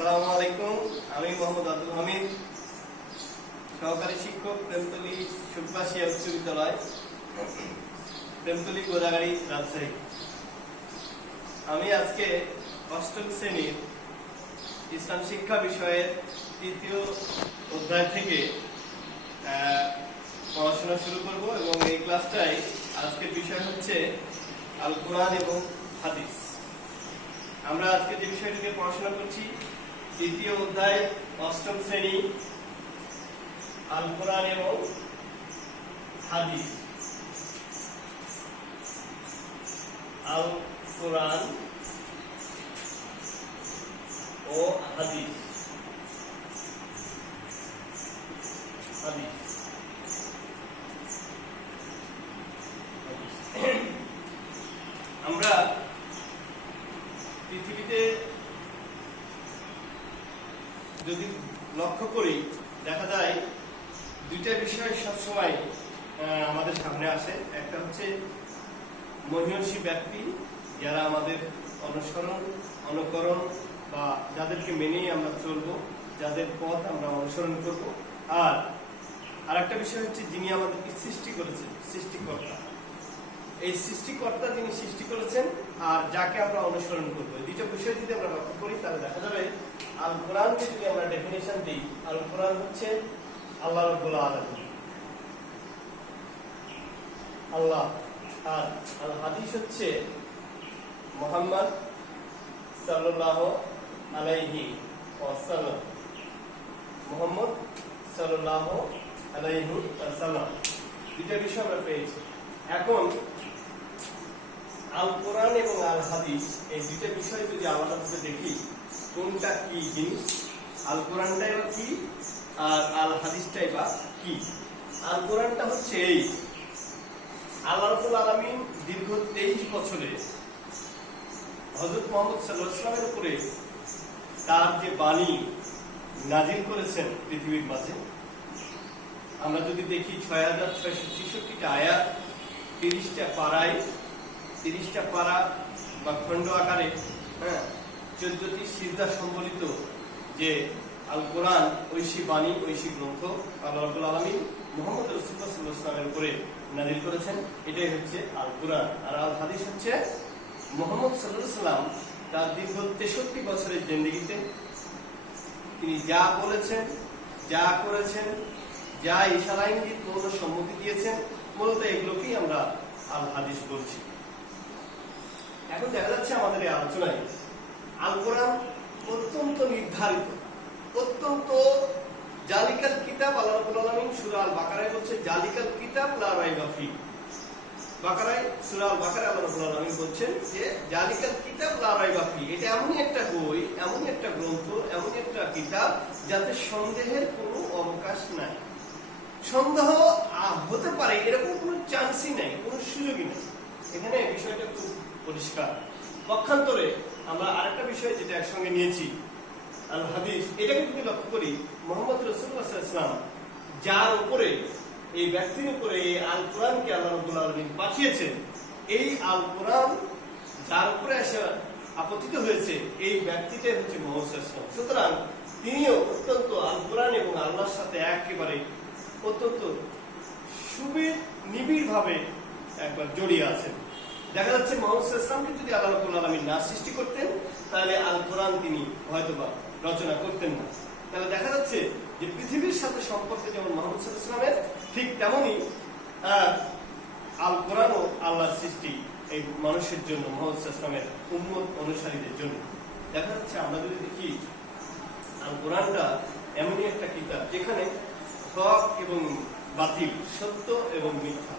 আসসালামু আলাইকুম। আমি মোহাম্মদ আব্দুল হামিদ, সহকারী শিক্ষক, প্রেমতলী শুক্লাশিয়া উচ্চ বিদ্যালয়, প্রেমতলী গোদাগাড়ি, রাজশাহী। আমি আজকে অষ্টম শ্রেণীর ইসলাম শিক্ষা বিষয়ের তৃতীয় অধ্যায় থেকে পড়াশোনা শুরু করব এবং এই ক্লাসটাই আজকের বিষয় হচ্ছে আল কোরআন এবং হাদিস। আমরা আজকে যে বিষয়টি নিয়ে পড়াশোনা করছি, তৃতীয় অধ্যায়, অষ্টম শ্রেণী, আল কোরআন এবং হাদিস। আল কোরআন ও হাদিস। আমরা পৃথিবীতে যদি লক্ষ্য করি, দেখা যায় দুইটা বিষয় সবসময় আমাদের সামনে আসে। একটা হচ্ছে মহিয়সী ব্যক্তি, যারা আমাদের অনুকরণ বা যাদেরকে মেনেই আমরা চলবো, যাদের পথ আমরা অনুসরণ করব। আর একটা বিষয় হচ্ছে যিনি আমাদেরকে সৃষ্টি করেছেন, সৃষ্টিকর্তা। এই সৃষ্টিকর্তা যিনি সৃষ্টি করেছেন আর যাকে আমরা অনুসরণ করবো, এই দুটো বিষয় যদি আমরা লক্ষ্য করি, তাহলে দেখা যাবে আল কোরআনকে যদি আমরা ডেফিনেশন দিই, আল কোরআন হচ্ছে আল্লাহ রাব্বুল আলামিন, আল্লাহ। আর আল হাদিস হচ্ছে মুহাম্মদ সাল্লাল্লাহু আলাইহি ওয়াসাল্লাম, মুহাম্মদ সাল্লাল্লাহু আলাইহি ওয়াসাল্লাম। দুটো বিষয় আমরা পেয়েছি। এখন আল কোরআন এবং আল হাদিস, এই দুটো বিষয় যদি আলাদাভাবে দেখি, কোনটা কি জিনিস, আল কোরআনটাই বা কি আর আল হাদিসটাই বা কি। আল কোরআনটা হচ্ছে এই আল্লাহ রাব্বুল আলামিন দীর্ঘ 23 বছরে হযরত মুহাম্মদ সাল্লাল্লাহু আলাইহি ওয়াসাল্লামের উপরে তার যে বাণী নাজিল করেছেন পৃথিবীর মাঝে। আমরা যদি দেখি 6666টা আয়াত, 30টা পারা বা খণ্ড আকারে, 14টি সিজদা সম্বলিত যে আল কোরআন, ঐশী বাণী, ঐশী গ্রন্থ আল্লাহ রাব্বুল আলামিন মুহাম্মদ রাসূলুল্লাহ সাল্লাল্লাহু আলাইহি ওয়াসাল্লামের উপরে নাযিল করেছেন। এটাই হচ্ছে আল কোরআন। আর আল হাদিস হচ্ছে মুহাম্মদ সাল্লাল্লাহু আলাইহি ওয়াসাল্লাম তার দীর্ঘ 63 বছরের জিন্দেগিতে তিনি যা বলেছেন, যা করেছেন, যা ইশারা ইঙ্গিত মূলত সম্মতি দিয়েছেন, মূলত এগুলোকেই আমরা আল হাদিস বলছি। এখন দেখা যাচ্ছে আমাদের এই আলোচনায় আল কোরআন অত্যন্ত নির্ধারিত, অত্যন্ত জালিকাল কিতাব। আল্লাহ রাব্বুল আলামিন সূরা আল বাকারায় বলছে জালিকাল কিতাব লা রাইবা ফি। বাকারায়, সূরা আল বাকারায় আল্লাহ রাব্বুল আলামিন বলছেন যে জালিকাল কিতাব লা রাইবা ফি, এটা এমনই একটা বই, এমনই একটা গ্রন্থ, এমনই একটা কিতাব যাতে সন্দেহের কোনো অবকাশ নাই। সন্দেহ হতে পারে এরকম কোনো চান্সই নাই, কোনো সুযোগই নেই। এখানে বিষয়টা খুব পরিষ্কার। পক্ষান্তরে আমরা আরেকটা বিষয় যেটা একসঙ্গে নিয়েছি, আল হাদিস, এটাকে যদি লক্ষ্য করি, মুহাম্মদ রাসূলুল্লাহ সাল্লাল্লাহু আলাইহি ওয়াসাল্লাম যার উপরে, এই ব্যক্তির উপরে এই আল কোরআনকে আল্লাহ রাব্বুল আলামিন পাঠিয়েছেন, এই আল কোরআন যার উপরে এসে আপতিত হয়েছে, এই ব্যক্তিটাই হচ্ছে মুহাম্মদ সাল্লাল্লাহু আলাইহি ওয়াসাল্লাম। সুতরাং তিনিও অত্যন্ত আল কোরআন এবং আল্লাহর সাথে একেবারে অত্যন্ত নিবিড় ভাবে একবার জড়িয়ে আছেন। দেখা যাচ্ছে মুহাম্মদ সাল্লাল্লাহু আলাইহি ওয়াসাল্লামকে যদি আল্লাহ রাব্বুল আলামিন না সৃষ্টি করতেন, তাহলে আল কোরআন তিনি হয়তোবা রচনা করতেন না। তাহলে দেখা যাচ্ছে যে পৃথিবীর সাথে সম্পর্ক যেমন মুহাম্মদ সাল্লাল্লাহু আলাইহি ওয়াসাল্লামের, ঠিক তেমনি আল কোরআনও আল্লাহর সৃষ্টি এই মানুষের জন্য, মুহাম্মদ সাল্লাল্লাহু আলাইহি ওয়াসাল্লামের উম্মত অনুসারীদের জন্য। দেখা যাচ্ছে আমরা যদি দেখি, আল কোরআনটা এমনই একটা কিতাব যেখানে হক এবং বাতিল, সত্য এবং মিথ্যা,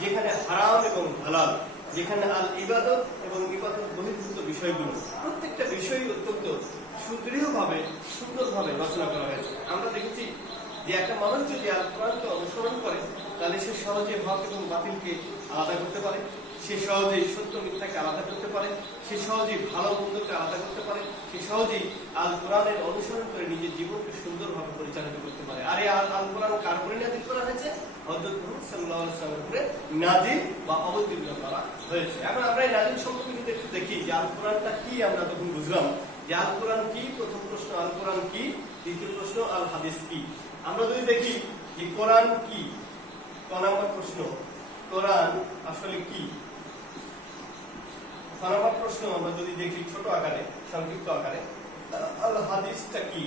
যেখানে হারাম এবং হালাল, যেখানে আল ইবাদত এবং ইবাদত বহির্ভূত বিষয়গুলো, প্রত্যেকটা বিষয়ই অত্যন্ত সুদৃঢ়ভাবে, সুন্দরভাবে রচনা করা হয়েছে। আমরা দেখেছি যে একটা মানুষ যদি আল কোরআনকে অনুসরণ করে, তাহলে সে সহজে হক এবং বাতিলকে আলাদা করতে পারে, সে সহজেই সত্য মিথ্যাকে আলাদা করতে পারে, সে সহজেই ভালো মন্দকে আলাদা করতে পারে, সে সহজেই আল কোরআনের অনুসরণ করে নিজের জীবনকে সুন্দরভাবে পরিচালিত করতে পারে। আর এই আল কোরআন কার উপরে নাযিল করা হয়েছে? হযরত মুহাম্মদ সাল্লাল্লাহু আলাইহি ওয়াসাল্লামের উপরে নাযিল বা অবতীর্ণ করা হয়েছে। এখন আমরা এই নাযিল সম্পর্কে যদি একটু দেখি যে আল কোরআনটা কি, আমরা তখন বুঝলাম যে যে আল কোরআন কি, প্রথম প্রশ্ন আল কোরআন কি, দ্বিতীয় প্রশ্ন আল হাদিস কি। আমরা যদি দেখি যে কোরআন কি, ক নম্বর প্রশ্ন কোরআন আসলে কি। ক নম্বর প্রশ্ন আমরা যদি দেখি ছোট আকারে, সংক্ষিপ্ত আকারে, আল হাদিসটা কি,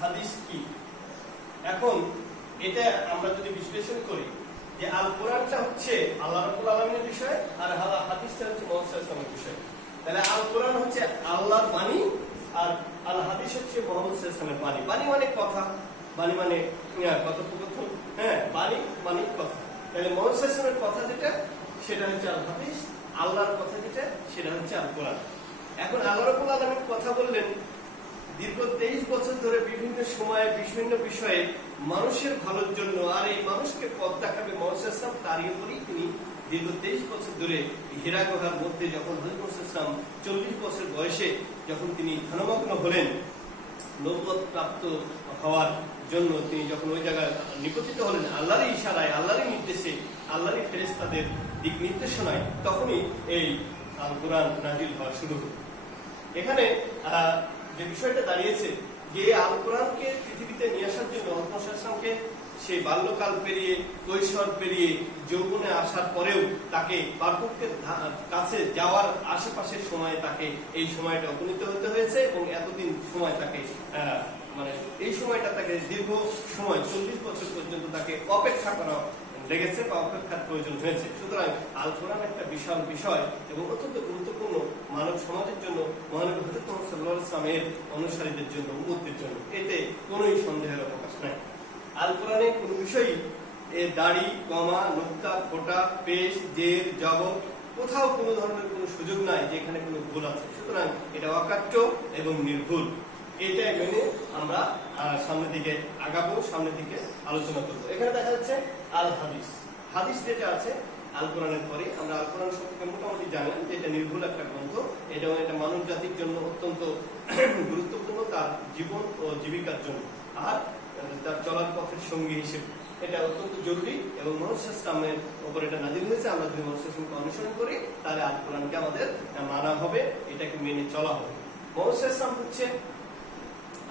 হাদিস কি। এখন এটা আমরা যদি বিশ্লেষণ করি যে আল কোরআনটা হচ্ছে আল্লাহ রাব্বুল আলামিনের বিষয়, আর হাদিসটা হচ্ছে মুহাম্মদ সাল্লাল্লাহু আলাইহি ওয়াসাল্লামের বিষয়। তাহলে আল কোরআন হচ্ছে আল্লাহর বাণী, আর আল হাদিস হচ্ছে মুহাম্মদ সাল্লাল্লাহু আলাইহি ওয়াসাল্লামের বাণী। বাণী মানে কথা, বাণী মানে কথোপকথন, হ্যাঁ, বাণী মানে কথা। তাহলে মুহাম্মদ সাল্লাল্লাহু আলাইহি ওয়াসাল্লামের কথা যেটা, সেটা হচ্ছে আল হাদিস, আল্লাহর কথা যেটা, সেটা হচ্ছে আল কোরআন। এখন আল্লাহ রাব্বুল আলামিন কথা বললেন দীর্ঘ 23 বছর ধরে বিভিন্ন সময়ে বিভিন্ন বিষয়ে মানুষের ভালোর জন্য, আর এই মানুষকে পথ দেখাবে মুহাম্মদ সাল্লাল্লাহু আলাইহি ওয়াসাল্লাম। তারই উপরই তিনি দীর্ঘ 23 বছর ধরে হীরা গুহার মধ্যে যখন হযরত মুহাম্মদ সাল্লাল্লাহু আলাইহি ওয়াসাল্লাম 40 বছর বয়সে যখন তিনি ধ্যানমগ্ন হলেন, নবুয়ত প্রাপ্ত হওয়ার জন্য তিনি যখন ওই জায়গায় নিপতিত হলেন আল্লাহরই ইশারায়, আল্লাহরই নির্দেশে, আল্লাহরই ফেরেশতাদের দিক নির্দেশনায়, তখনই এই আল কোরআন নাজিল হওয়া শুরু হল। এখানে যে বিষয়টা দাঁড়িয়েছে যে আল কোরআনকে পৃথিবীতে নিয়ে আসার জন্য মুহাম্মদ সাল্লাল্লাহু আলাইহি ওয়াসাল্লামকে সেই বাল্যকাল পেরিয়ে, কৈশোর পেরিয়ে, যৌবনে আসার পরেও তাকে বার্ধক্যের কাছে যাওয়ার আশেপাশের সময়ে তাকে এই সময়টা উপনীত হতে হয়েছে, এবং এতদিন সময় তাকে মানে এই সময়টা তাকে দীর্ঘ সময় 40 বছর পর্যন্ত তাকে অপেক্ষা করা লেগেছে বা অপেক্ষার প্রয়োজন হয়েছে। সুতরাং আল কোরআন একটা বিশাল বিষয় এবং অত্যন্ত গুরুত্বপূর্ণ মানব সমাজের জন্য, মহানবী হযরত মুহাম্মদ সাল্লাল্লাহু আলাইহি ওয়াসাল্লামের অনুসারীদের জন্য, উম্মতের জন্য, এতে কোনোই সন্দেহের অবকাশ নাই। আল কোরআনে কোনো বিষয়ই দাড়ি, কমা, নুক্তা, ফোঁটা, পেশ, জের, জবর, কোথাও কোনো ধরনের কোনো সুযোগ নাই যেখানে কোনো ভুল আছে। সুতরাং এটা অকাট্য এবং নির্ভুল। এটাই মেনে আমরা সামনের দিকে আগাবো, সামনের দিকে আলোচনা করবো। এখানে দেখা যাচ্ছে আল হাদিস। হাদিস যেটা আছে আল কোরআনের পরে, আমরা আল কোরআন সম্পর্কে মোটামুটি জানলাম যে এটা নির্ভুল একটা গ্রন্থ, এটা মানব জাতির জন্য অত্যন্ত গুরুত্বপূর্ণ, তার জীবন ও জীবিকার জন্য, আর তার চলার পথের সঙ্গী হিসেবে এটা অত্যন্ত জরুরি। এবং মুহাম্মদ সাল্লাল্লাহু আলাইহি ওয়াসাল্লামের উপর এটা নাযিল হয়েছে। আমরা যদি মুহাম্মদ সাল্লাল্লাহু আলাইহি ওয়াসাল্লামকে অনুসরণ করি তাহলে আল কোরআনকে আমাদের মানা হবে, এটাকে মেনে চলা হবে। মুহাম্মদ সাল্লাল্লাহু আলাইহি ওয়াসাল্লাম হচ্ছে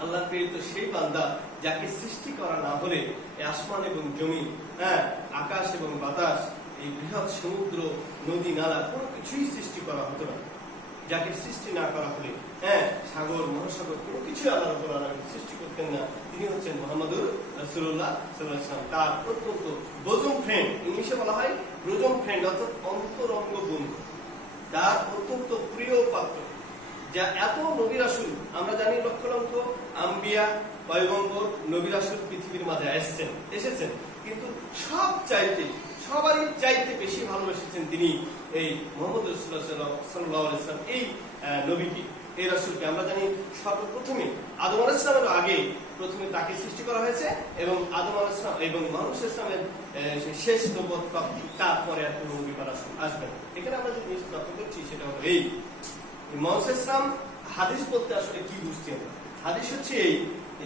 আল্লাহর প্রেরিত সেই বান্দা যাকে সৃষ্টি করা না হলে এই আসমান এবং জমিন, হ্যাঁ, আকাশ এবং বাতাস, এই বৃহৎ সমুদ্র, নদী, নালা, কোনো কিছুই সৃষ্টি করা হতো না। যাকে সৃষ্টি না করা হলে, হ্যাঁ, সাগর, মহাসাগর, কোনো কিছু আল্লাহ রাব্বুল আলামিন সৃষ্টি করতেন না। তিনি হচ্ছেন মুহাম্মদুর রাসূলুল্লাহ সাল্লাল্লাহু আলাইহি ওয়াসাল্লাম, তার অত্যন্ত বোজম ফ্রেন্ড, ইংলিশে বলা হয় বোজম ফ্রেন্ড, অর্থাৎ অন্তরঙ্গ বন্ধু, তার অত্যন্ত প্রিয় পাত্র। যা এত নবী রাসূল, আমরা জানি লক্ষ লক্ষ আম্বিয়া, পয়গম্বর, নবী রাসূল পৃথিবীর মাঝে এসেছেন, কিন্তু সবারই চাইতে বেশি ভালোবেসেছেন তিনি এই মুহাম্মদ রাসূলুল্লাহ সাল্লাল্লাহু আলাইহি ওয়াসাল্লাম, এই নবীকে, এই রাসূলকে। আমরা জানি সর্বপ্রথমে আদম আলাইহিস সালামের আগে প্রথমে তাকে সৃষ্টি করা হয়েছে, এবং আদম আলাইহিস সালাম এবং মুহাম্মদ সাল্লাল্লাহু আলাইহি ওয়াসাল্লামের শেষ নবুয়ত প্রাপ্তি, তারপরে আর কোনো নবী বা রাসূল আসবেন। এখানে আমরা যে জিনিস লক্ষ্য করছি সেটা হলো এই মুহাম্মদ সাল্লাল্লাহু আলাইহি ওয়াসাল্লাম হাদিস বলতে আসলে কি বুঝছি আমরা? হাদিস হচ্ছে এই,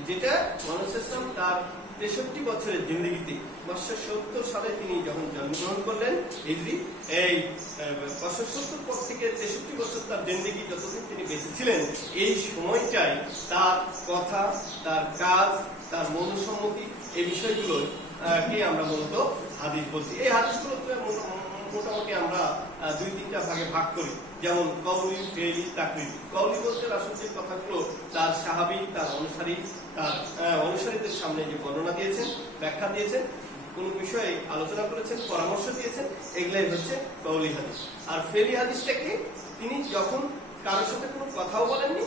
যেটা মুহাম্মদ সাল্লাল্লাহু আলাইহি ওয়াসাল্লাম তার 63 বছরের জিন্দেগিতে 570 সালে তিনি যখন জন্মগ্রহণ করলেন হিজরি, এই 570 পর থেকে 63 বছর তার জিন্দেগি যতদিন তিনি বেঁচে ছিলেন, এই সময়টাই তার কথা, তার কাজ, তার মনোসম্মতি, এই বিষয়গুলো কে আমরা মূলত হাদিস বলছি। এই হাদিসগুলোকে মোটামুটি আমরা 2-3টা ভাগে ভাগ করি, যেমন কওলি, ফেলি, তাকরিরি। কওলি বলতে রাসূল যে কথাগুলো তার সাহাবী, তার অনুসারী, তার অনুসারীদের সামনে যে বর্ণনা দিয়েছেন, ব্যাখ্যা দিয়েছেন, কোন বিষয়ে আলোচনা করেছেন, পরামর্শ দিয়েছেন, এগুলাই হচ্ছে কওলি হাদিস। আর ফেলি হাদিসটা কি? তিনি যখন কারোর সাথে কোনো কথাও বলেননি,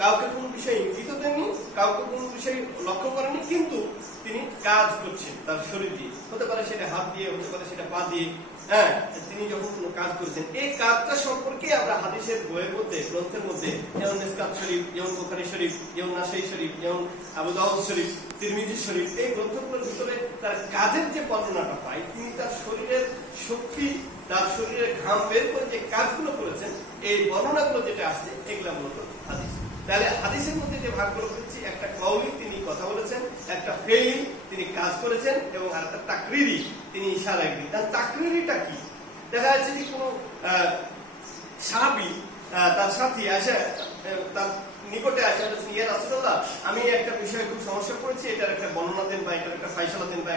কাউকে কোনো বিষয়ে ইঙ্গিত দেননি, কাউকে কোনো বিষয় লক্ষ্য করেননি, কিন্তু তিনি কাজ করছেন তার শরীর দিয়ে, হতে পারে সেটা হাত দিয়ে, হতে পারে সেটা পা দিয়ে, হ্যাঁ, তিনি যখন কোনো কাজ করেছেন, এই কাজটা সম্পর্কে আমরা হাদিসের বইয়ের মধ্যে, গ্রন্থের মধ্যে, যেমন মিসকাত শরীফ, যেমন বুখারী শরীফ, যেমন নাসাই শরীফ, যেমন আবু দাউদ শরীফ, তিরমিজি শরীফ, এই গ্রন্থগুলোর ভিতরে তার কাজের যে বর্ণনাটা পাই, তিনি তার শরীরের শক্তি, তার শরীরের ঘাম বের করে যে কাজগুলো করেছেন, এই বর্ণনাগুলো যেটা আসছে, এগুলো মূলত হাদিস। তাহলে হাদিসের মধ্যে যে ভাগগুলো হচ্ছে, একটা কওলি, তিনি কথা বলেছেন, একটা ফেইলি, তিনি কাজ করেছেন, এবং আরেকটা তাকরিরি, তিনি ইশারা দিয়েছেন। তার তাকরিরিটা কি? দেখা যাচ্ছে যে কোনো সাহাবী তার সাথী আসে তার নিকটে আসে বলেছেন, ইয়া রাসূলুল্লাহ, আমি একটা বিষয়ে খুব সমস্যা পড়েছি, এটার একটা বর্ণনা দেন বা এটার একটা ফায়সালা দেন বা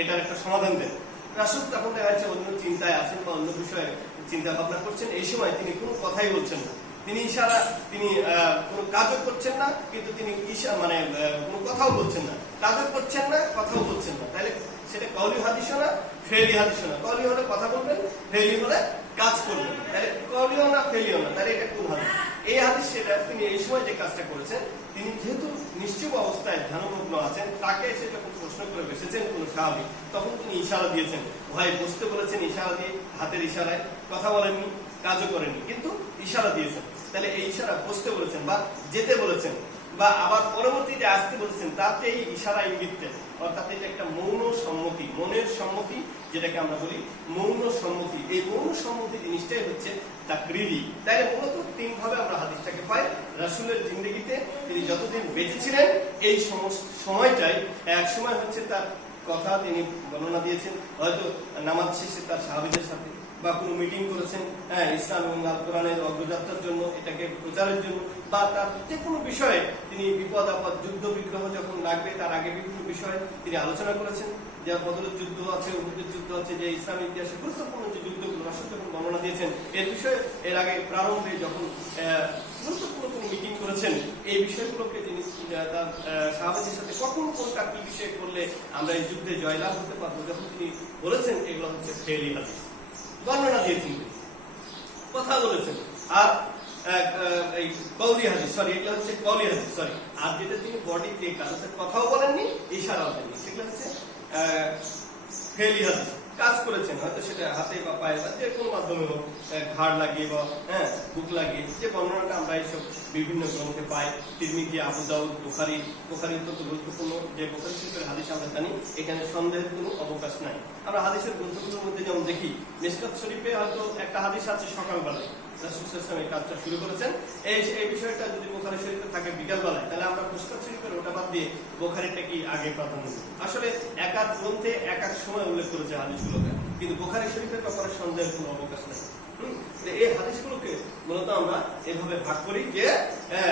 এটার একটা সমাধান দেন। রাসূল তখন দেখা যাচ্ছে অন্য চিন্তায় আছেন বা অন্য বিষয়ে চিন্তা ভাবনা করছেন। এই সময় তিনি কোনো কথাই বলছেন না, তিনি কোনো কাজও করছেন না, কিন্তু তিনি মানে কোনো কথাও বলছেন না, কাজও করছেন না, কথাও বলছেন না। তাহলে সেটা কওলি হাদিসও না, ফেলি হাদিসও না। কওলি হলে কথা বলবেন, ফেলি হলে কাজ করবেন। তাহলে কওলিও না, ফেলিও না, তাহলে এটা কোন হাদিস? এই হাদিস সেটা তিনি এই সময় যে কাজটা করেছেন, তিনি যেহেতু নিশ্চুপ অবস্থায় ধ্যানমগ্ন আছেন, তাকে এসে যখন প্রশ্ন করে বসেছেন কোন সাহাবী, তখন তিনি ইশারা দিয়েছেন, ভয়ে বসতে বলেছেন ইশারা দিয়ে, হাতের ইশারায়, কথা বলেননি, কাজও করেননি, কিন্তু ইশারা দিয়েছেন। তাহলে এই ইশারা বসতে বলেছেন বা যেতে বলেছেন বা আবার পরবর্তীতে আসতে বলেছেন, তাতে এই ইশারা ইঙ্গিত, অর্থাৎ এটা একটা মৌন সম্মতি, মনের সম্মতি, যেটাকে আমরা বলি মৌন সম্মতি। এই মৌন সম্মতি জিনিসটাই হচ্ছে তাকরিরি। তাই মূলত তিন ভাবে আমরা হাদিসটাকে পাই। রাসূলের জিন্দেগিতে তিনি যতদিন বেঁচে ছিলেন, এই সময়টাই এক সময় হচ্ছে তার কথা তিনি বর্ণনা দিয়েছেন, হয়তো নামাজ শেষে তার সাহাবীদের সাথে বা কোনো মিটিং করেছেন, ইসলাম এবং আল কোরআনের অগ্রযাত্রার জন্য, এটাকে প্রচারের জন্য, বা তার যে কোনো বিষয়ে তিনি বিপদ আপদ, যুদ্ধ বিগ্রহ যখন লাগবে তার আগে বিভিন্ন বিষয়ে তিনি আলোচনা করেছেন। যে বদরের যুদ্ধ আছে, উহুদের যুদ্ধ আছে, যে ইসলাম ইতিহাসে গুরুত্বপূর্ণ যে যুদ্ধগুলো রাসূল যখন বর্ণনা দিয়েছেন, এর বিষয়ে এর আগে প্রারম্ভে যখন গুরুত্বপূর্ণ কোনো মিটিং করেছেন, এই বিষয়গুলোকে তিনি তার সাহাবাদের সাথে কখন কোনটা কি বিষয় করলে আমরা এই যুদ্ধে জয়লাভ হতে পারবো, যখন তিনি বলেছেন, এগুলো হচ্ছে ফেলি হাদিস, বর্ণনা দিয়েছেন, কথা বলেছেন। আর এই কওলি হাদিস, সরি, এগুলো হচ্ছে কওলি হাদিস, সরি। আর যেটা তিনি বডি দিয়ে কাজে কথাও বলেননি, ইশারাও দেননি, সেগুলো হচ্ছে ফেলি হাদিস। কাজ করেছেন, হয়তো সেটা হাতে বা পায়ে বা যে কোনো মাধ্যমে হোক, ঘাড় লাগিয়ে বা বুক লাগিয়ে, যে বর্ণনাটা আমরা এইসব বিভিন্ন গ্রন্থে পাই, তিরমিজি, আবু দাউদ, বুখারী তো গুরুত্বপূর্ণ যে বুখারী শরীফের হাদিস আমরা জানি, এখানে সন্দেহের কোনো অবকাশ নাই। আমরা হাদিসের গ্রন্থগুলোর মধ্যে যেমন দেখি, মিশকাত শরীফে হয়তো একটা হাদিস আছে সকালবেলায় রাসূল সাল্লাল্লাহু আলাইহি ওয়াসাল্লাম এই কাজটা শুরু করেছেন। এই বিষয়টা যদি বুখারী শরীফে থাকে বিকালবেলায়, তাহলে আমরা মিশকাত শরীফের ওটা বাদ দিয়ে বুখারীটা কি আগে প্রাধান্য দেব? আসলে এক এক গ্রন্থে এক এক সময় উল্লেখ করেছে হাদিসগুলোকে, কিন্তু বুখারী শরীফের ব্যাপারে সন্দেহের কোনো অবকাশ নেই। এই হাদিসগুলোকে মূলত আমরা এভাবে ভাগ করি যে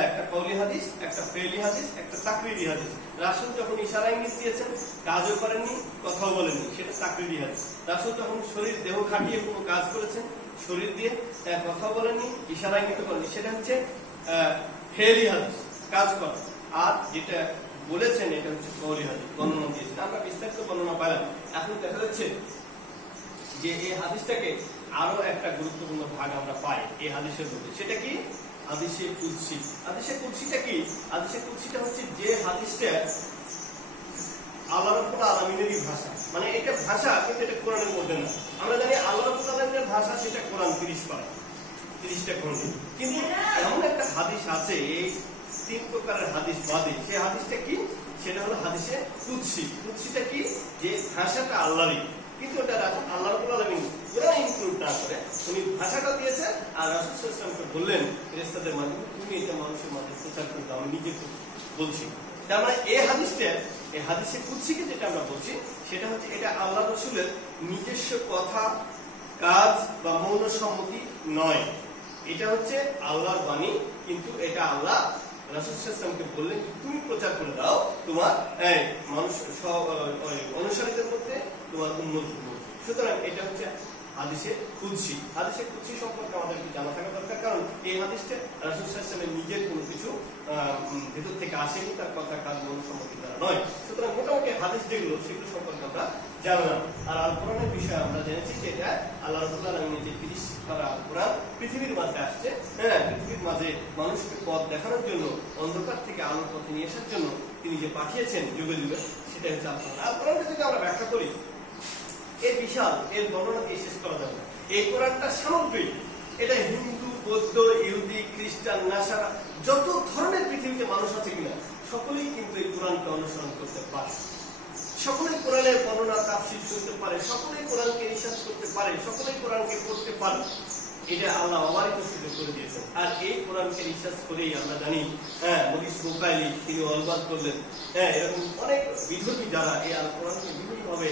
একটা কওলি হাদিস, একটা ফেলি হাদিস, একটা তাকরিরি হাদিস। রাসূল যখন ইশারা ইঙ্গিত দিয়েছেন, কাজও করেননি, কথাও বলেননি, সেটা তাকরিরি হাদিস। রাসূল যখন দেহ খাটিয়ে কোনো কাজ করেছেন, শরীর দিয়ে কথা বলেননি, ইশারা ইঙ্গিত করেননি, সেটা হচ্ছে ফেলি হাদিস, কাজ করা। আর যেটা বলেছেন, এটা হচ্ছে কওলি হাদিস, বর্ণনা দিয়েছেন। আমরা বিস্তারিত বর্ণনা পেলাম। এখন দেখা যাচ্ছে যে এই হাদিসটাকে আরো একটা গুরুত্বপূর্ণ ভাগ আমরা পাই এই হাদিসের মধ্যে, সেটা কি? হাদিসে কুদসি। হাদিসে কুদসিটা কি? হাদিসে কুদসিটা হচ্ছে যে হাদিসটা আল্লাহ রাব্বুল আলামিনেরই ভাষা, মানে এটা ভাষা, কিন্তু এটা কোরআনের মধ্যে না। আমরা জানি আল্লাহ রাব্বুল আলামিনের ভাষা, সেটা কোরআন 30টা খণ্ডে, কিন্তু এমন একটা হাদিস আছে এই 3 প্রকারের হাদিস বাদে, সেই হাদিসটা কি? সেটা হলো হাদিসে কুদসি। কুদসিটা কি? যে ভাষাটা আল্লাহরই, কিন্তু এটা আল্লাহ রাব্বুল আলামিন কোরআন ইনক্লুড না করে উনি ভাষাটা দিয়েছেন, আর রাসূল সাল্লাল্লাহু আলাইহি ওয়াসাল্লামকে বললেন ফেরেশতাদের মাধ্যমে, তুমি এটা মানুষের মাঝে প্রচার করে দাও, আমি নিজে বলছি। তার মানে এই হাদিসে কুদসিকে যেটা আমরা বলছি, সেটা হচ্ছে এটা আল্লাহ রাসূলের নিজস্ব কথা, কাজ বা মৌন সম্মতি নয়, এটা হচ্ছে আল্লাহর বাণী। কিন্তু এটা আল্লাহ রাসূল সাল্লাল্লাহু আলাইহি ওয়াসাল্লামকে বললেন, তুমি প্রচার করে দাও তোমার মানুষ অনুসারীদের মধ্যে, তোমার উম্মতের মধ্যে। সুতরাং এটা হচ্ছে হাদিসে কুদসি। হাদিসে কুদসি সম্পর্কে আমাদের জানা থাকা দরকার, কারণ এই হাদিসটা রাসূল সাল্লাল্লাহু আলাইহি ওয়াসাল্লামের নিজের কোনো কিছু ভেতর থেকে আসেনি, তার কথা, কাজ, মৌন সম্মতি দ্বারা নয়। সুতরাং মোটামুটি হাদিস যেগুলো, সেগুলো সম্পর্কে আমরা জানলাম। আর আল কোরআনের বিষয়ে আমরা জেনেছি যে এটা আল্লাহ রাব্বুল আলামিনের যে 30 পারা আল কোরআন পৃথিবীর মাঝে আসছে, পৃথিবীর মাঝে মানুষকে পথ দেখানোর জন্য, অন্ধকার থেকে আলোর পথে নিয়ে আসার জন্য তিনি যে পাঠিয়েছেন যুগে যুগে, সেটা হচ্ছে আল কোরআন। আল কোরআনকে যদি আমরা ব্যাখ্যা করি, এই বিশাল, এর বর্ণনা দিয়ে শেষ করা যাবে না। এই কোরআনটা সামগ্রিক, এটা হিন্দু, বৌদ্ধ, ইহুদি, খ্রিস্টান, নাসারা, যত ধরনের পৃথিবীতে মানুষ আছে কিনা, সকলেই কিন্তু এই কোরআনকে অনুসরণ করতে পারে, সকলেই কোরআনের বর্ণনা তাফসীর করতে পারে, সকলেই কোরআনকে রিসার্চ করতে পারে, সকলেই কোরআনকে পড়তে পারে। এটা আল্লাহ অবারিত সুযোগ করে দিয়েছেন। আর এই কোরআনকে রিসার্চ করেই আমরা জানি মরিস বুকাইলি তিনি অলবাদ করলেন, এরকম অনেক বিধর্মী যারা এই আল কোরআনকে বিভিন্নভাবে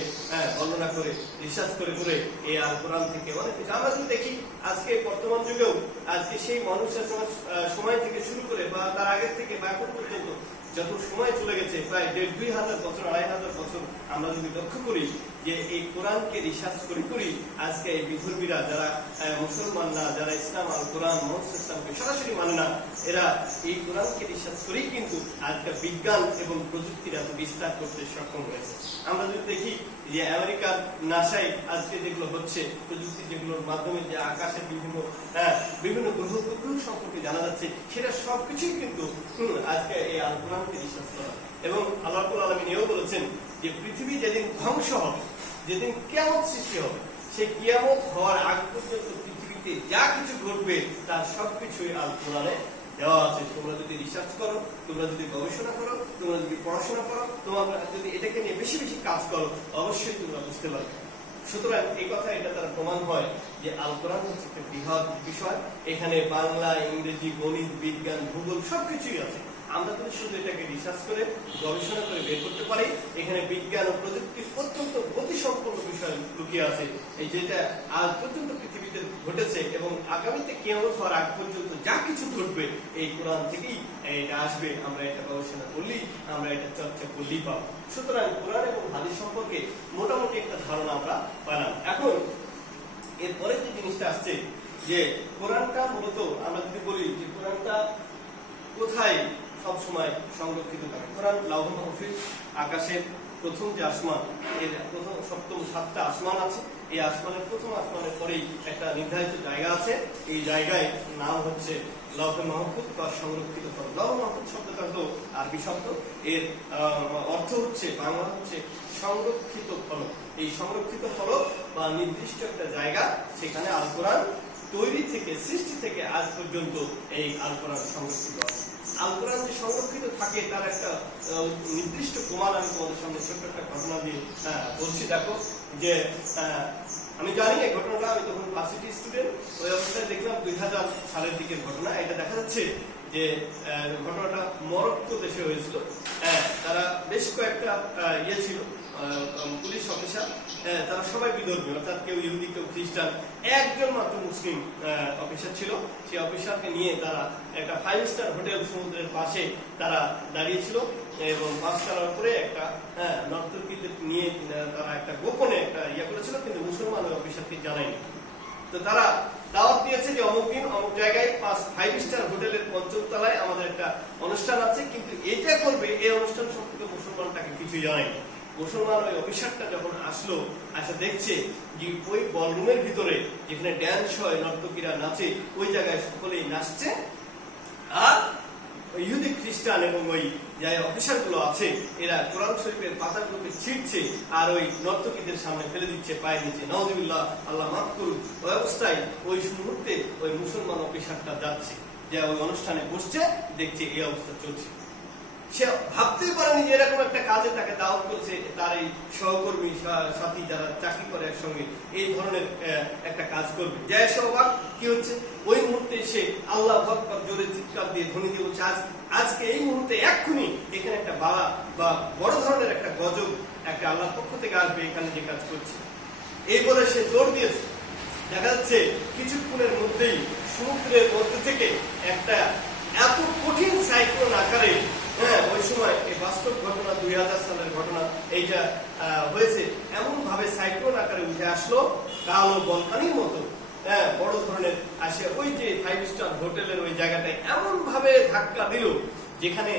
বর্ণনা করে রিসার্চ করে করে এই আল কোরআন থেকে অনেক কিছু আমরা যদি দেখি আজকে বর্তমান যুগেও আজকে সেই মানুষের সময় থেকে শুরু করে বা তার আগের থেকে বা এখন পর্যন্ত যত সময় চলে গেছে প্রায় 1,500 বছর 2,500 বছর আমরা যদি লক্ষ্য করি যে এই কোরআনকে রিসার্চ করে করি আজকে এই বিধর্মীরা যারা মুসলমান না, যারা ইসলাম আল কোরআন মোহাম্মদ ইসলামকে সরাসরি মানে না, এরা এই কোরআনকে রিসার্চ করেই কিন্তু আজকে বিজ্ঞান এবং প্রযুক্তির এত বিস্তার করতে সক্ষম হয়েছে। আমরা যদি দেখি যে আমেরিকার নাসায় আজকে যেগুলো হচ্ছে প্রযুক্তি যেগুলোর মাধ্যমে যে আকাশের বিভিন্ন গ্রহ সম্পর্কে জানা যাচ্ছে সেটা সবকিছুই কিন্তু আজকে এই আল কোরআনকে রিসার্চ করা। এবং আল্লাহ রাব্বুল আলামিন এও বলেছেন যে পৃথিবী যেদিন ধ্বংস হবে, যেদিন কিয়ামত সৃষ্টি হবে, সেই কিয়ামত হওয়ার আগ পর্যন্ত পৃথিবীতে যা কিছু ঘটবে তার সবকিছুই আল কোরআনে দেওয়া আছে। তোমরা যদি রিসার্চ করো, তোমরা যদি গবেষণা করো, তোমরা যদি পড়াশোনা করো, তোমরা যদি এটাকে নিয়ে বেশি বেশি কাজ করো, অবশ্যই তোমরা বুঝতে পারবে। সুতরাং এই কথা এটা তার প্রমাণ হয় যে আল কোরআন হচ্ছে একটা বৃহৎ বিষয়। এখানে বাংলা, ইংরেজি, গণিত, বিজ্ঞান, ভূগোল সবকিছুই আছে। আমরা যদি শুধু এটাকে রিসার্চ করে গবেষণা করে বের করতে পারি, এখানে বিজ্ঞান ও প্রযুক্তির অত্যন্ত গতিসম্পন্ন বিষয় লুকিয়ে আছে। এই যেটা আজ পর্যন্ত পৃথিবীতে ঘটেছে এবং আগামীতে কিয়ামত হওয়ার আগ পর্যন্ত যা কিছু ঘটবে এই কোরআন থেকেই এটা আসবে। আমরা এটা গবেষণা করলেই, আমরা এটা চর্চা করলেই পাবো। সুতরাং কোরআন এবং হাদিস সম্পর্কে মোটামুটি একটা ধারণা আমরা পেলাম। এখন এরপরে যে জিনিসটা আসছে যে কোরআনটা মূলত আমরা যদি বলি যে কোরআনটা কোথায় সবসময় সংরক্ষিত থাকে। কোরআন লাউহুল মাহফুজ, আকাশের প্রথম যে আসমান, এর প্রথম সপ্তম 7টা আসমান আছে। এই আসমানের প্রথম আসমানের পরেই একটা নির্ধারিত জায়গা আছে। এই জায়গায় নাম হচ্ছে লাউহুল মাহফুজ বা সংরক্ষিত ফলক। লাউহুল মাহফুজ শব্দটা হলো আরবি শব্দ, এর অর্থ হচ্ছে বাংলা হচ্ছে সংরক্ষিত ফলক। এই সংরক্ষিত ফলক বা নির্দিষ্ট একটা জায়গা, সেখানে আল কোরআন তৈরি থেকে সৃষ্টি থেকে আজ পর্যন্ত এই আল কোরআন সংরক্ষিত আছে। আল কোরআন যে সংরক্ষিত থাকে তার একটা নির্দিষ্ট প্রমাণ আমি তোমাদের সামনে ছোট্ট একটা ঘটনা দিয়ে বলছি। দেখো যে আমি জানি এই ঘটনাটা, আমি তখন ভার্সিটি স্টুডেন্ট, ওই অবস্থায় দেখলাম 2000 সালের দিকের ঘটনা। এটা দেখা যাচ্ছে যে ঘটনাটা মরক্কো দেশে হয়েছিল। তারা বেশ কয়েকটা ছিল পুলিশ অফিসার, তারা সবাই বিধর্মী, অর্থাৎ কেউ ইহুদি, কেউ খ্রিস্টান, একজন মাত্র মুসলিম অফিসার ছিল। সেই অফিসারকে নিয়ে তারা একটা 5 স্টার হোটেল সমুদ্রের পাশে তারা দাঁড়িয়েছিল এবং 5 স্টারের উপরে একটা নর্তকীদের নিয়ে তারা একটা গোপনে একটা করেছিল, কিন্তু মুসলমান ওই অফিসারকে জানায়নি। তো তারা দাওয়াত দিয়েছে যে অমুক দিন অমুক জায়গায় 5 স্টার হোটেলের 5ম তলায় আমাদের একটা অনুষ্ঠান আছে, কিন্তু এটা করবে এই অনুষ্ঠান সম্পর্কে মুসলমান তাকে কিছুই জানায়নি। মুসলমান ওই অফিসারটা যখন আসলো, আসা দেখছে যে ওই বলরুমের ভিতরে যেখানে ড্যান্স হয়, নর্তকীরা নাচে, ওই জায়গায় সকলেই নাচছে, আর ইহুদি, খ্রিস্টান এবং ওই যে অফিসারগুলো আছে এরা কোরআন শরীফের পাতাগুলোকে ছিঁড়ছে আর ওই নর্তকীদের সামনে ফেলে দিচ্ছে পায়ের নিচে। নাউযুবিল্লাহ, আল্লাহ মাফ করুন। ওই অবস্থায় ওই মুহূর্তে ওই মুসলমান অফিসারটা যাচ্ছে, যে ওই অনুষ্ঠানে বসছে, দেখছে এই অবস্থা চলছে। সে ভাবতেই পারেনি যে এরকম একটা কাজে তাকে দাওয়াত করেছে তার এই সহকর্মী সাথী যারা চাকরি করে একসঙ্গে, এই ধরনের একটা কাজ করবে। জয় সৌভাগ কি হচ্ছে, ওই মুহূর্তে সে আল্লাহু আকবার জোরে চিৎকার দিয়ে ধ্বনি দিয়ে বলছে, আজকে এই মুহূর্তে এক্ষুনি এখানে একটা বালা বা বড় ধরনের একটা গজব একটা আল্লাহর পক্ষ থেকে আসবে এখানে যে কাজ করছে, এই বলে সে জোর দিয়েছে। দেখা যাচ্ছে কিছুক্ষণের মধ্যেই সমুদ্রের মধ্যে থেকে একটা এত কঠিন সাইক্লোন আকারে, ওই সময় এই বাস্তব ঘটনা 2000 সালের ঘটনা, এইটা হয়েছে, এমন ভাবে সাইক্লোন আকারে উঠে আসলো কালো বলকানির মতো, বড় ধরনের আসে ওই যে 5 স্টার হোটেলের ওই জায়গাটায় এমন ভাবে ধাক্কা দিল যেখানে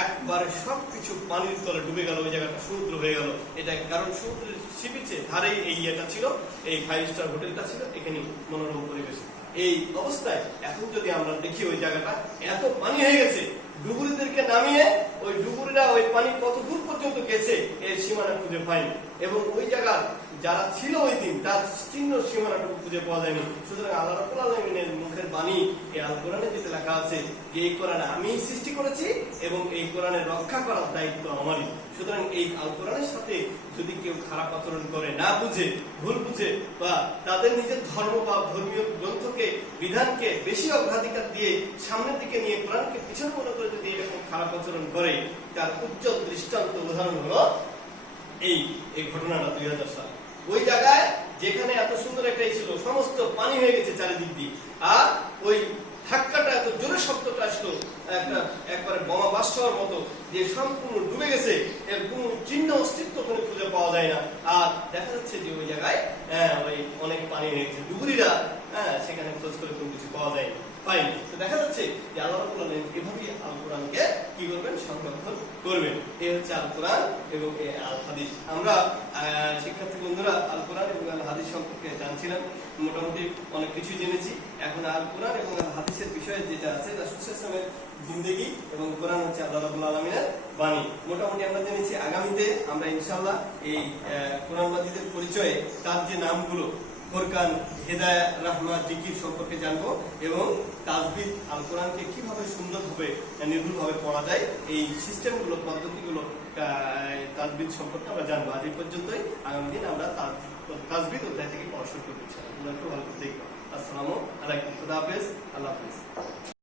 একবারে সবকিছু পানির তলে ডুবে গেল, ওই জায়গাটা সমুদ্র হয়ে গেল। এটা কারণ সমুদ্রের সি বিচে ধারেই এই ইয়েটা ছিল, এই 5 স্টার হোটেলটা ছিল, এখানে মনোরম পরিবেশ। এই অবস্থায় এখন যদি আমরা দেখি ওই জায়গাটা এত পানি হয়ে গেছে, ডুবুরিদেরকে নামিয়ে ওই ডুবুরিরা ওই পানি কত দূর পর্যন্ত গেছে এর সীমানা খুঁজে পায়নি, এবং ওই জায়গার যারা ছিল ওই দিন তার চিহ্ন সীমানাটুকু খুঁজে পাওয়া যায়নি। সুতরাং আল্লাহ রাব্বুল আলামিনের মুখের বাণী এই আল কোরআনে যেটা লেখা আছে যে এই কোরআন আমি সৃষ্টি করেছি এবং এই কোরআনের রক্ষা করার দায়িত্ব আমারই। সুতরাং এই আল কোরআনের সাথে যদি কেউ খারাপ আচরণ করে, না বুঝে, ভুল বুঝে, বা তাদের নিজের ধর্ম বা ধর্মীয় গ্রন্থকে, বিধানকে বেশি অগ্রাধিকার দিয়ে সামনের দিকে নিয়ে কোরআনকে পিছনে মনে করে যদি এরকম খারাপ আচরণ করে, তার উজ্জ্বল দৃষ্টান্ত উদাহরণ হলো এই ঘটনাটা 2000 সাল। ওই জায়গায় যেখানে এত সুন্দর একটা ছিল, সমস্ত পানি হয়ে গেছে চারিদিক দিয়ে, আর ওই ধাক্কাটা এত জোরে শব্দটা আসলো, একবারে বোমা বাস্ট হওয়ার মতো, যে সম্পূর্ণ ডুবে গেছে, এর কোনো চিহ্ন অস্তিত্ব ওখানে খুঁজে পাওয়া যায় না। আর দেখা যাচ্ছে যে ওই জায়গায় ওই অনেক পানি হয়ে গেছে, ডুবুরিরা সেখানে খোঁজ করে কোনো কিছু পাওয়া যায়নি, পাইনি। তো দেখা যাচ্ছে যে আল্লাহ রাব্বুল আলামিন এভাবেই আল কোরআনকে কি করবেন, সংরক্ষণ করবেন। এই হচ্ছে আল কোরআন এবং আল হাদিস। আমরা শিক্ষার্থী বন্ধুরা আল কোরআন এবং আল হাদিস সম্পর্কে জানছিলাম, মোটামুটি অনেক কিছু জেনেছি। এখন আল কোরআন এবং আল হাদিসের বিষয়ে যেটা আছে, রাসূল সাল্লাল্লাহু আলাইহি ওয়াসাল্লামের জিন্দেগি এবং কোরআন হচ্ছে আল্লাহ রাব্বুল আলামিনের বাণী, মোটামুটি আমরা জেনেছি। আগামীতে আমরা ইনশাআল্লাহ এই কোরআন মাজিদের পরিচয়ে তার যে নামগুলো, ফুরকান, হেদায়া, রাহমা, জিকির সম্পর্কে জানবো এবং তাজবিদ, আল কোরআনকে কিভাবে সুন্দরভাবে নির্ভুলভাবে পড়া যায়, এই সিস্টেমগুলো, পদ্ধতিগুলো, তাজবিদ সম্পর্কে আমরা জানবো। আজ এই পর্যন্তই। আগামী দিন আমরা তাজবিদ অধ্যায় থেকে পড়াশোনা করতে চাই। ভালো করে দেখবো। আসসালামু আলাইকুম, খুদা হাফেজ, আল্লাহ হাফেজ।